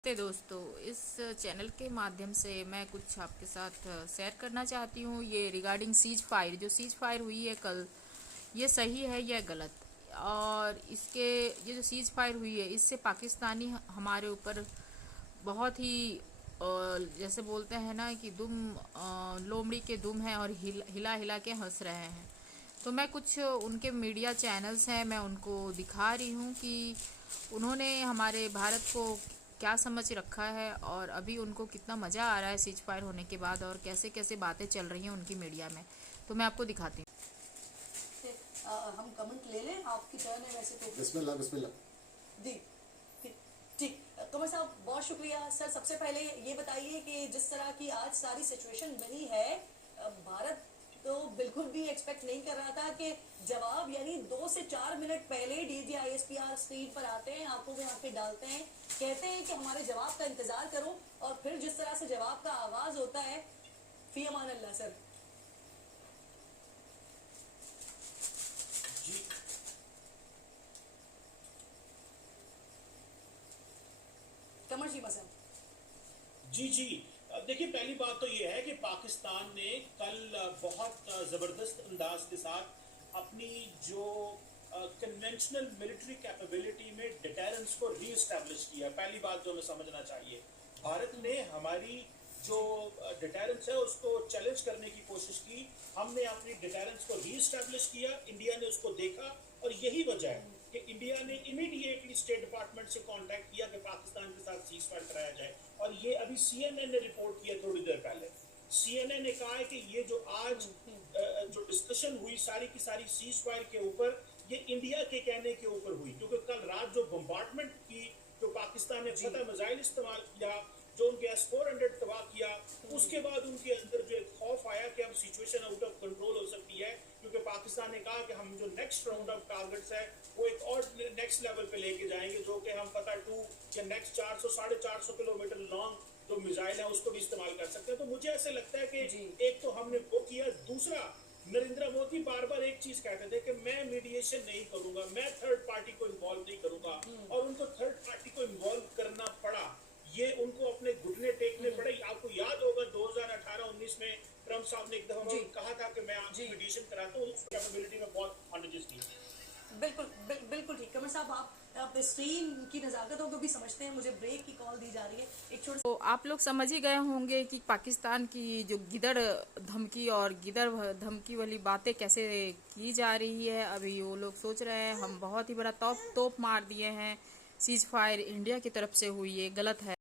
नमस्ते दोस्तों, इस चैनल के माध्यम से मैं कुछ आपके साथ शेयर करना चाहती हूँ। ये रिगार्डिंग सीज फायर, जो सीज फायर हुई है कल, ये सही है या गलत। और इसके ये जो सीज फायर हुई है, इससे पाकिस्तानी हमारे ऊपर बहुत ही जैसे बोलते हैं ना कि लोमड़ी के दुम है और हिला हिला के हंस रहे हैं। तो मैं कुछ उनके मीडिया चैनल्स हैं, मैं उनको दिखा रही हूँ कि उन्होंने हमारे भारत को क्या समझ रखा है और अभी उनको कितना मज़ा आ रहा है सीज फायर होने के बाद, और कैसे कैसे बातें चल रही हैं उनकी मीडिया में। तो मैं आपको दिखाती हूँ। हम कमेंट ले लें, आपकी टर्न है वैसे तो। बिस्मिल्लाह बिस्मिल्लाह। जी ठीक ठीक। कमर साहब बहुत शुक्रिया सर। सबसे पहले ये बताइए कि जिस तरह की आज सारी सिचुएशन बनी है, भारत तो बिल्कुल भी एक्सपेक्ट नहीं कर रहा था कि जवाब यानी 2 से 4 मिनट पहले DGISPR स्क्रीन पर आते हैं, आंखों में आंखें डालते हैं, कहते हैं कि हमारे जवाब का इंतजार करो, और फिर जिस तरह से जवाब का आगाज होता है, फी अमान अल्लाह सर। जी कमर जी मसला। जी जी। देखिए, पहली बात तो ये है कि पाकिस्तान ने कल बहुत ज़बरदस्त अंदाज के साथ अपनी जो कन्वेंशनल मिलिट्री कैपेबिलिटी में डिटेरेंस को रीएस्टैब्लिश किया। पहली बात जो हमें समझना चाहिए, भारत ने हमारी जो डिटेरेंस है उसको चैलेंज करने की कोशिश की। हमने अपनी डिटेरेंस को रीएस्टैब्लिश किया, इंडिया ने उसको देखा, और यही वजह है कि इंडिया ने इमीडिएटली स्टेट डिपार्टमेंट से कांटेक्ट किया कि पाकिस्तान के साथ सीज फायर कराया जाए। और ये अभी CNN ने रिपोर्ट किया थोड़ी देर पहले। CNN ने कहा है कि ये जो आज जो डिस्कशन हुई सारी की सारी सीज फायर के ऊपर, ये इंडिया के कहने के ऊपर हुई, क्योंकि कल रात जो बम्बार्टमेंट की, जो पाकिस्तान ने फतह मिसाइल इस्तेमाल किया, जो उनके S-400 तबाह किया, उसके बाद उनके अंदर जो एक खौफ आया कि अब सिचुएशन आउट ऑफ कंट्रोल हो सकती है, क्योंकि पाकिस्तान ने कहा कि हम जो नेक्स्ट राउंड ऑफ टारगेट्स है वो एक और नेक्स्ट लेवल पे लेके जाएंगे, जो कि हम फतह 2 या नेक्स्ट 400-450 किलोमीटर लॉन्ग जो मिसाइल है उसको भी इस्तेमाल कर सकते हैं। तो मुझे ऐसे लगता है कि एक तो हमने वो किया, दूसरा नरेंद्र मोदी बार बार एक चीज कहते थे कि मैं मीडिएशन नहीं करूंगा, मैं थर्ड पार्टी को इन्वॉल्व नहीं करूंगा, और उनको थर्ड पार्टी को इन्वॉल्व करना पड़ा। ये उनको अपने घुटने टेकने पड़े। आपको याद होगा 2018-19 में ट्रंप साहब ने एक दफा कहा था कि मैं आपकी मीडिएशन कराता हूँ, उस कैपेबिलिटी में बहुत एडवांटेजेस दी। बिल्कुल ठीक। कमर साहब, आप स्क्रीन की नजाकतों को भी समझते हैं। मुझे ब्रेक की कॉल दी जा रही है, एक छोटा। तो आप लोग समझ ही गए होंगे कि पाकिस्तान की जो गिदड़ धमकी और गिदड़ धमकी वाली बातें कैसे की जा रही है। अभी वो लोग सोच रहे हैं हम बहुत ही बड़ा तोप मार दिए हैं, सीज फायर इंडिया की तरफ से हुई है, गलत है।